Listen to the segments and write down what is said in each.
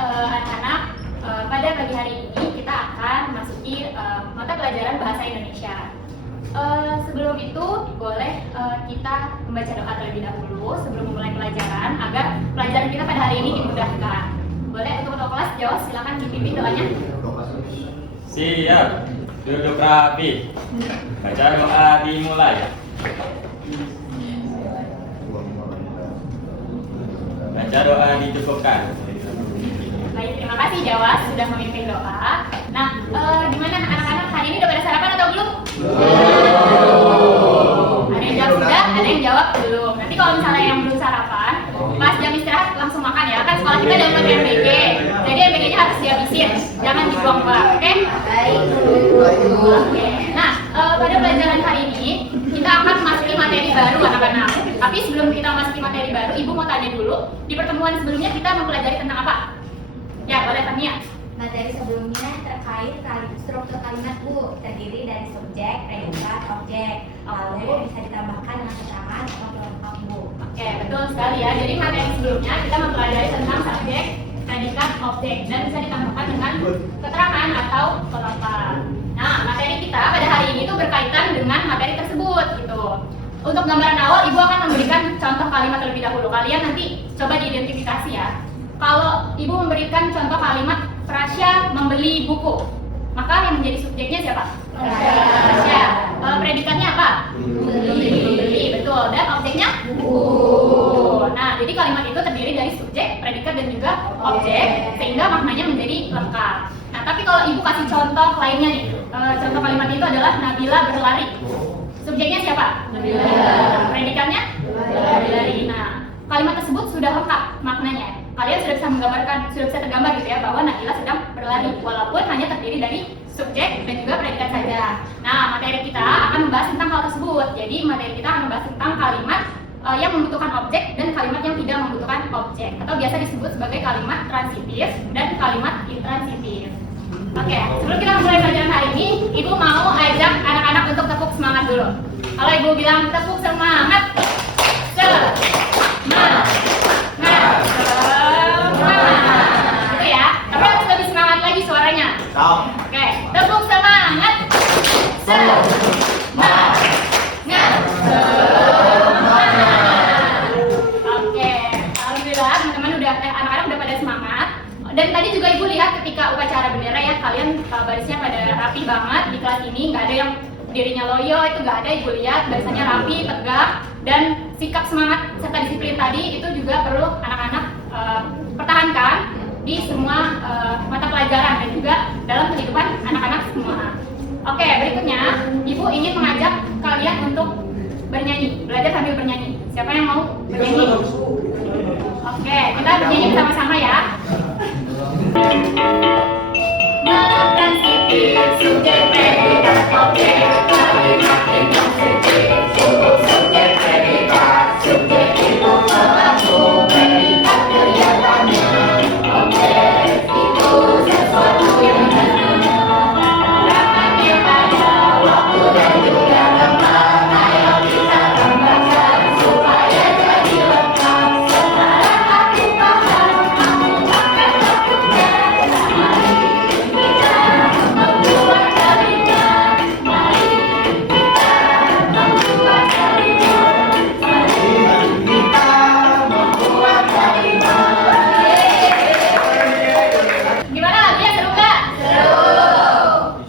anak-anak, pada pagi hari ini kita akan masuki mata pelajaran bahasa Indonesia. Sebelum itu boleh kita membaca doa terlebih dahulu sebelum memulai pelajaran agar pelajaran kita pada hari ini dimudahkan. Boleh untuk ketua kelas Jawas silakan dipimpin doanya. Siap, duduk rapi. Baca doa dimulai. Baca doa dicukupkan. Baik, terima kasih Jawas sudah memimpin doa. Nah, gimana anak-anak hari ini udah pada sarapan atau belum? Ada yang jawab sudah, ada yang jawab belum. Nanti kalau misalnya yang belum sarapan, pas jam istirahat langsung makan ya. Kan sekolah kita download MBG, jadi MBG-nya harus dihabisin, jangan dibuang-buang, oke? Baik. Oke. Nah, pada pelajaran hari ini kita akan memasuki materi baru anak-anak. Tapi sebelum kita memasuki materi baru, Ibu mau tanya dulu, di pertemuan sebelumnya kita mempelajari tentang apa? Ya, boleh Tania. Materi sebelumnya terkait struktur kalimat Bu, terdiri dari subjek, predikat, objek. Lalu bisa ditambahkan dengan keterangan atau pelengkap Bu. Oke, betul sekali ya. Jadi materi sebelumnya kita mempelajari tentang subjek, predikat, objek dan bisa ditambahkan dengan keterangan atau pelengkap. Nah, materi kita pada hari ini tuh berkaitan dengan materi tersebut gitu. Untuk gambaran awal, Ibu akan memberikan contoh kalimat terlebih dahulu. Kalian nanti coba diidentifikasi ya. Kalau Ibu memberikan contoh kalimat Prasya membeli buku, maka yang menjadi subjeknya siapa? Prasya. Predikatnya apa? Membeli, betul. Dan objeknya? Buku. Nah, jadi kalimat itu terdiri dari subjek, predikat, dan juga objek, sehingga maknanya menjadi lengkap. Nah, tapi kalau Ibu kasih contoh lainnya nih, contoh kalimat itu adalah Nabila berlari. Subjeknya siapa? Nabila. Predikatnya? Berlari. Nah, kalimat tersebut sudah lengkap maknanya. Kalian sudah bisa menggambarkan, sudah bisa tergambar gitu ya bahwa Nabila sedang berlari walaupun hanya terdiri dari subjek dan juga predikat saja. Nah, materi kita akan membahas tentang hal tersebut. Jadi materi kita akan membahas tentang kalimat yang membutuhkan objek dan kalimat yang tidak membutuhkan objek atau biasa disebut sebagai kalimat transitif dan kalimat intransitif. Oke, sebelum kita mulai pelajaran hari ini, Ibu mau ajak anak-anak untuk tepuk semangat dulu. Kalau Ibu bilang tepuk semangat, semangat. Gitu ya, tapi harus lebih semangat lagi suaranya. Oke, tepuk semangat. Semangat. Oke, alhamdulillah teman-teman udah anak-anak udah pada semangat. Dan tadi juga Ibu lihat ketika upacara bendera ya, kalian barisnya pada rapi banget di kelas ini, nggak ada yang dirinya loyo, itu nggak ada. Ibu lihat barisannya rapi, tegak, dan sikap semangat serta disiplin tadi itu juga perlu anak-anak pertahankan di semua mata pelajaran dan juga dalam kehidupan anak-anak semua. Oke, berikutnya Ibu ingin mengajak kalian untuk bernyanyi, belajar sambil bernyanyi. Siapa yang mau bernyanyi? Oke, kita bernyanyi bersama-sama ya. Makan sipir, subjek, predikat, objek, kalimat intransitif, subjek, predikat, subjek itu mengaku, predikat kelihatannya, objek itu sesuatu yang namanya ada waktu dan juga tempat. Ayo kita tambahkan supaya jadi lengkap. Sekarang aku paham, kamu akan takutnya. Mari kita membuat kalimat. Mari kita membuat kalimat. Mari kita membuat kalimat. Gimana lagunya, seru nggak? Seru.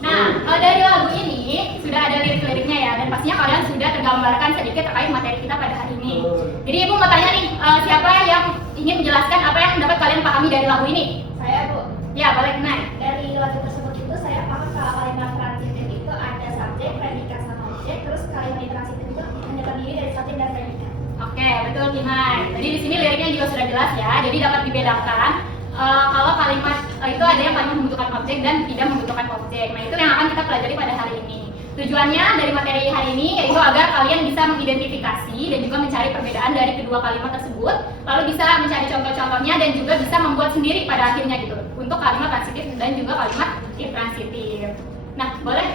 Nah, dari lagu ini sudah ada lirik-liriknya ya, dan pastinya kalian sudah tergambarkan sedikit terkait materi kita pada hari ini. Jadi Ibu mau tanya nih, siapa yang ingin menjelaskan apa yang dapat kalian pahami dari lagu ini? Saya Bu. Ya, boleh kenal. Dari lagu tersebut itu saya paham kalau kalimat transitif itu ada subjek, predikat, sama objek. Terus kalimat intransitif itu hanya terdiri dari subjek dan predikat. Oke, betul Kimai. Jadi di sini liriknya juga sudah jelas ya. Jadi dapat dibedakan kalau kalimat itu ada yang kalimat membutuhkan objek dan tidak membutuhkan objek. Nah, itu yang akan kita pelajari pada hari ini. Tujuannya dari materi hari ini yaitu agar kalian bisa mengidentifikasi dan juga mencari perbedaan dari kedua kalimat tersebut, lalu bisa mencari contoh-contohnya dan juga bisa membuat sendiri pada akhirnya gitu untuk kalimat transitif dan juga kalimat intransitif. Nah, boleh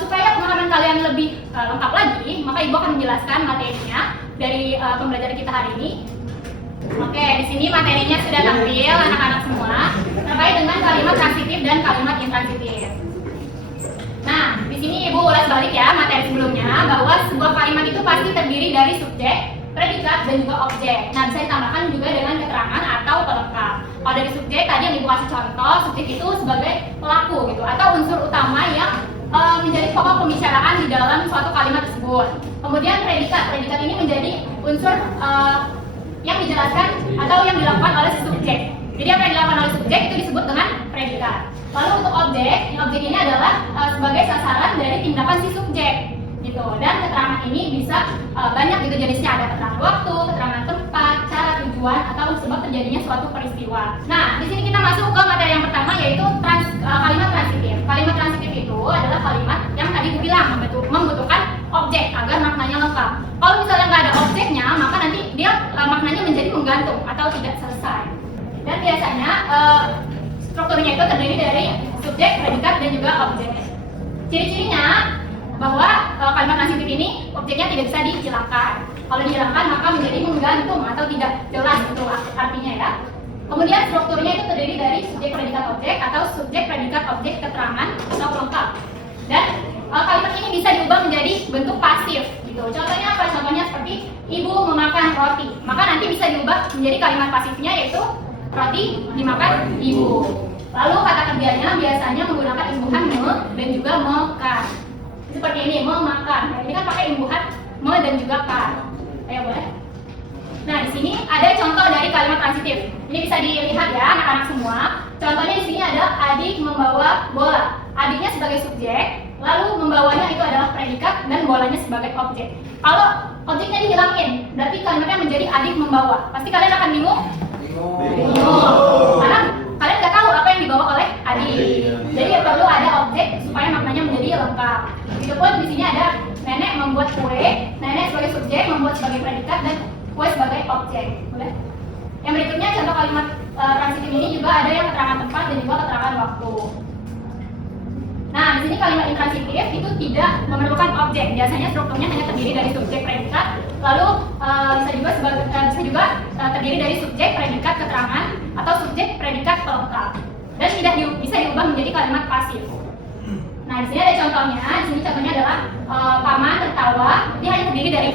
supaya pemahaman kalian lebih lengkap lagi, maka Ibu akan menjelaskan materinya dari pembelajaran kita hari ini. Oke, di sini materinya sudah tampil anak-anak semua terkait dengan kalimat transitif dan kalimat intransitif. Nah, di sini Ibu ulas balik ya materi sebelumnya bahwa sebuah kalimat itu pasti terdiri dari subjek, predikat, dan juga objek. Nah, bisa ditambahkan juga dengan keterangan atau pelengkap. Kalau dari subjek tadi yang Ibu kasih contoh, subjek itu sebagai pelaku gitu atau unsur utama yang menjadi pokok pembicaraan di dalam suatu kalimat tersebut. Kemudian predikat ini menjadi unsur yang dijelaskan atau yang dilakukan oleh si subjek. Jadi apa yang dilakukan oleh subjek itu disebut dengan predikat. Lalu untuk objek ini adalah sebagai sasaran dari tindakan si subjek, gitu. Dan keterangan ini bisa banyak gitu jenisnya, ada keterangan waktu, keterangan tempat, cara, tujuan, atau sebab terjadinya suatu peristiwa. Nah, di sini kita masuk ke materi yang pertama yaitu kalimat transitif. Kalimat transitif itu adalah kalimat yang tadi gue bilang membutuhkan objek agar maknanya lengkap. Kalau misalnya nggak ada objeknya, maka nanti dia maknanya menjadi menggantung atau tidak selesai. Dan biasanya strukturnya itu terdiri dari subjek, predikat, dan juga objek. Ciri-cirinya bahwa kalimat transitif ini objeknya tidak bisa dihilangkan. Kalau dihilangkan maka menjadi menggantung atau tidak jelas itu artinya ya. Kemudian strukturnya itu terdiri dari subjek, predikat, objek atau subjek, predikat, objek, keterangan atau pelengkap. Dan kalimat ini bisa diubah menjadi bentuk pasif gitu. Contohnya apa? Contohnya seperti ibu memakan roti. Maka nanti bisa diubah menjadi kalimat pasifnya yaitu roti dimakan ibu. Lalu kata kerjanya biasanya menggunakan imbuhan me dan juga mekan. Seperti ini, memakan. Nah, ini kan pakai imbuhan me dan juga kan. Ayo boleh. Nah, di sini ada contoh dari kalimat transitif. Ini bisa dilihat ya anak-anak semua. Contohnya di sini ada adik membawa bola. Adiknya sebagai subjek, lalu membawanya itu adalah predikat dan bolanya sebagai objek. Kalau objeknya dihilangin, berarti kalimatnya menjadi adik membawa. Pasti kalian akan bingung? Bingung. Karena kalian nggak tahu apa yang dibawa oleh adik. Jadi perlu ada objek supaya maknanya menjadi lengkap. Begitupun di sini ada nenek membuat kue, nenek sebagai subjek membuat sebagai predikat dan kue sebagai objek. Boleh? Yang berikutnya contoh kalimat transitif ini juga ada yang keterangan tempat dan juga keterangan waktu. Nah, di sini kalimat intransitif itu tidak memerlukan objek. Biasanya strukturnya hanya terdiri dari subjek, predikat, lalu bisa juga terdiri dari subjek, predikat, keterangan atau subjek, predikat, pelengkap. Dan tidak bisa diubah menjadi kalimat pasif. Nah, di sini ada contohnya. Di sini contohnya adalah paman tertawa. Dia hanya terdiri dari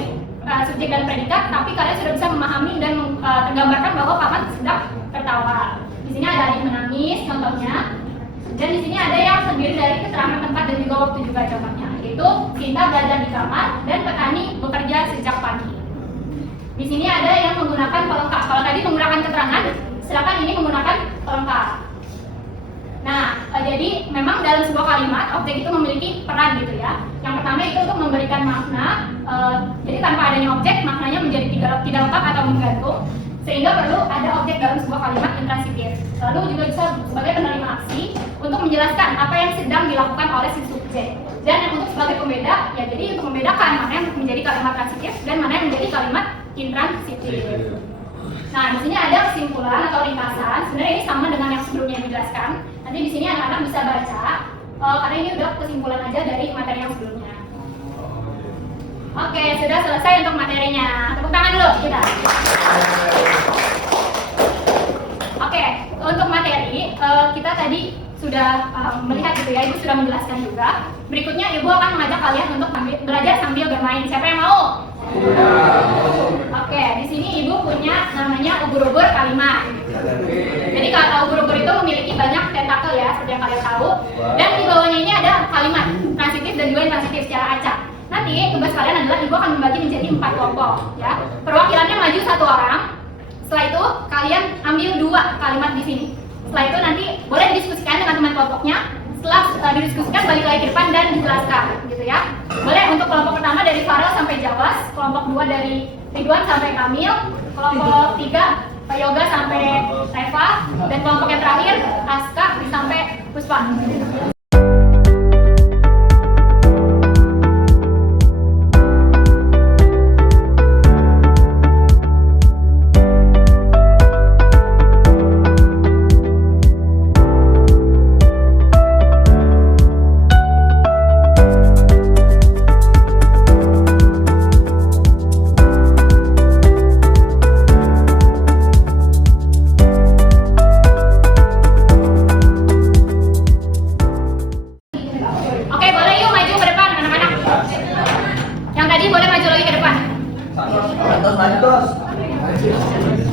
subjek dan predikat, tapi kalian sudah bisa memahami dan tergambarkan bahwa paman sedang tertawa. Di sini ada adik menangis, contohnya. Dan di sini ada yang terdiri dari keterangan tempat dan juga waktu juga contohnya, yaitu Sinta belajar di kamar dan petani bekerja sejak pagi. Di sini ada yang menggunakan pelengkap. Kalau tadi menggunakan keterangan, silakan ini menggunakan pelengkap. Nah, jadi memang dalam sebuah kalimat objek itu memiliki peran gitu ya. Yang pertama itu untuk memberikan makna. Jadi tanpa adanya objek, maknanya menjadi tidak lengkap atau menggantung. Sehingga perlu ada objek dalam sebuah kalimat intransitif. Lalu juga bisa sebagai penerima aksi untuk menjelaskan apa yang sedang dilakukan oleh si subjek. Dan yang untuk sebagai pembeda, ya jadi untuk membedakan mana yang menjadi kalimat transitif dan mana yang menjadi kalimat intransitif. Nah, di sini ada kesimpulan atau ringkasan. Sebenarnya ini sama dengan yang sebelumnya dijelaskan. Nanti di sini anak-anak bisa baca karena ini udah kesimpulan aja dari materi yang sebelumnya. Oke, sudah selesai untuk materinya. Tepuk tangan dulu kita. Oke, untuk materi kita tadi sudah melihat gitu ya, Ibu sudah menjelaskan juga. Berikutnya Ibu akan mengajak kalian untuk belajar sambil bermain. Siapa yang mau? Oke, di sini Ibu punya namanya ubur-ubur kalimat. Jadi kalau ubur-ubur itu memiliki banyak tentakel ya, seperti yang kalian tahu. Dan di bawahnya ini ada kalimat transitif dan juga intransitif secara acak. Nanti tugas kalian adalah Ibu akan membagi menjadi 4 kelompok ya. Perwakilannya maju 1 orang. Setelah itu kalian ambil 2 kalimat di sini. Setelah itu nanti boleh didiskusikan dengan teman kelompoknya. Setelah didiskusikan balik lagi ke depan dan dijelaskan gitu ya. Boleh untuk kelompok pertama dari Farel sampai Jawas, kelompok 2 dari Ridwan sampai Kamil, kelompok 3 Yoga sampai Reva, dan kelompok yang terakhir Aska sampai Puspa.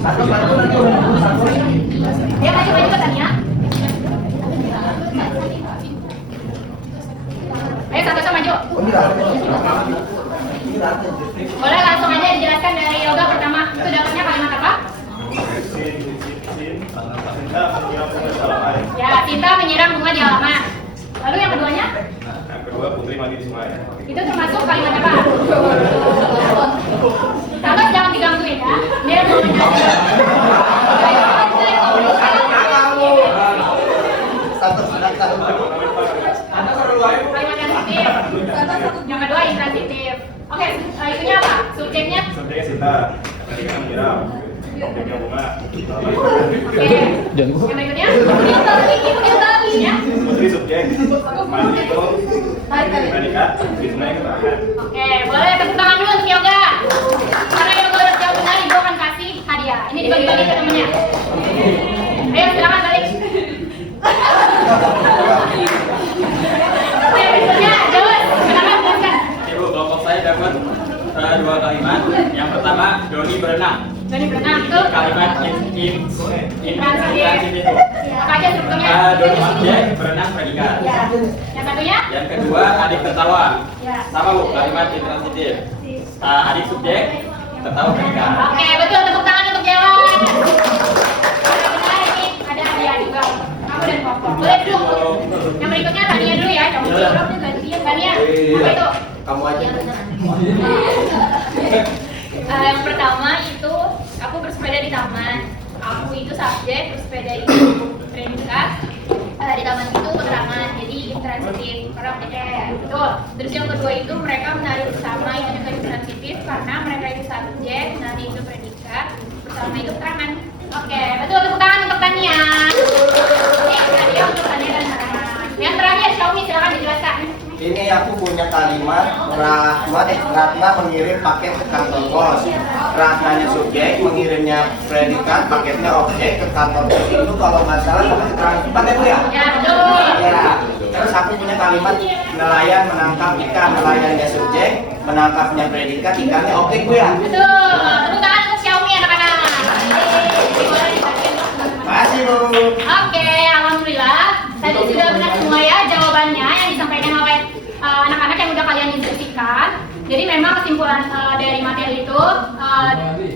Dia maju ke Tania. Ayo satu-satu maju. Boleh langsung aja dijelaskan dari yoga pertama. Itu dapatnya kalimat apa? Ya, Cinta menyiram bunga di halaman. Lalu yang keduanya? Yang kedua, Putri mandi di sungai. Itu termasuk kalimat apa? Sahabat jangan digangguin ya. Dia mau menyanyi. Kalimat yang positif. Yang kedua intransitif. Oke, itunya apa? Subjeknya? Subjeknya Sinta, ketika menyiram. Objeknya bunga. Oke. Yang berikutnya? Ya. Putri subjek, mandi itu predikat, di sungai keterangan. Oke, boleh tepuk tangan dulu untuk yoga. Karena yoga udah jawab benar, ibu akan kasih hadiah. Ini dibagi-bagi ke temennya. Ayo silakan balik. Oke, berikutnya jawab. Silakan jelaskan. Ibu, kelompok saya dapat dua kalimat. Yang pertama, Doni berenang. Doni berenang itu Kalimat intransitif. apa aja strukturnya? Doni subjek, berenang predikat. Ya. Yang satunya? Yang kedua, adik tertawa. Ya. Sama Bu, kalimat intransitif. Adik subjek, tertawa predikat. Oke, betul, tepuk tangan untuk Jawa. Benar, ini ada hadiah juga. Kamu dan Koko. Boleh duduk. Yang berikutnya Tania dulu ya. Kamu dulu. Tania, apa itu? Kamu aja. Yang pertama itu aku bersepeda di taman. Aku itu subjek, bersepeda itu predikat. Di taman itu keterangan, jadi intransitif. Karena betul. Terus yang kedua itu mereka menari bersama, itu juga intransitif karena mereka itu subjek, menari itu predikat, bersama itu keterangan. Oke, betul, tepuk tangan untuk Tania. Ini hadiah untuk Tania dan Sarah. Yang terakhir Xiaomi, silakan dijelaskan. Ini aku punya kalimat Ratna mengirim paket ke kantor bos. Ratnanya subjek, mengirimnya predikat, paketnya objek ke kantor bos. Itu kalau nggak salah sama keterangan cepat ya Bu ya? Ya, betul. Ya. Terus aku punya kalimat nelayan menangkap ikan, nelayannya subjek, menangkapnya predikat, ikannya objek Bu ya? Betul. Tepuk tangan untuk Xiaomi anak-anak. Boleh dibagiin untuk teman-teman. Makasih Bu. Oke, alhamdulillah. Tadi sudah benar semua ya jawabannya yang disampaikan oleh anak-anak yang udah kalian instruksikan. Jadi memang kesimpulan dari materi itu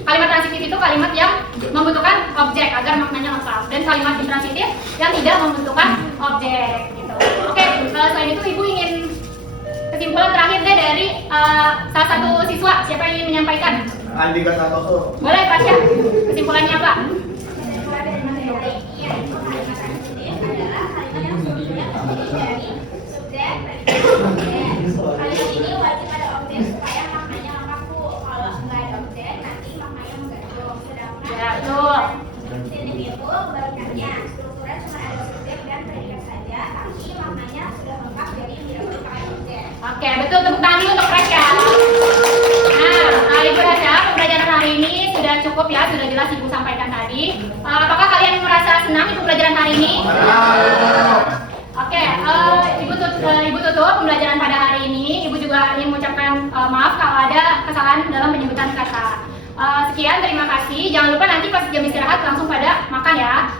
kalimat transitif itu kalimat yang membutuhkan objek agar maknanya lengkap, dan kalimat intransitif yang tidak membutuhkan objek. Gitu. Oke, selain itu ibu ingin kesimpulan terakhir deh dari salah satu siswa. Siapa yang ingin menyampaikan? Andika Santoso. Boleh, Pasya. Kesimpulannya apa? Kesimpulan dari materi ini yaitu kalimat transitif adalah kalimat yang sebelumnya terdiri dari subjek, predikat, objek. Kalimat ini wajib ada objek supaya maknanya lengkap Bu. Kalau nggak ada objek nanti maknanya menggantung. Sedangkan Ya, betul. transitif itu kebalikannya, strukturnya cuma ada subjek dan predikat saja, tapi maknanya sudah lengkap jadi tidak perlu pakai objek. Oke, betul. Tepuk tangan dulu untuk mereka. Nah, Ibu Rasya, pembelajaran hari ini sudah cukup ya, sudah jelas Ibu sampaikan tadi. Apakah kalian merasa senang Ibu pelajaran hari ini? Oke, Ibu tutup pembelajaran pada hari ini. Ibu juga ingin mengucapkan maaf kalau ada kesalahan dalam penyebutan kata. Sekian, terima kasih. Jangan lupa nanti pas jam istirahat langsung pada makan ya.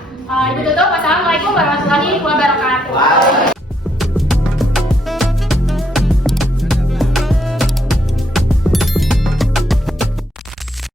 Ibu tutup. Wassalamualaikum warahmatullahi wabarakatuh.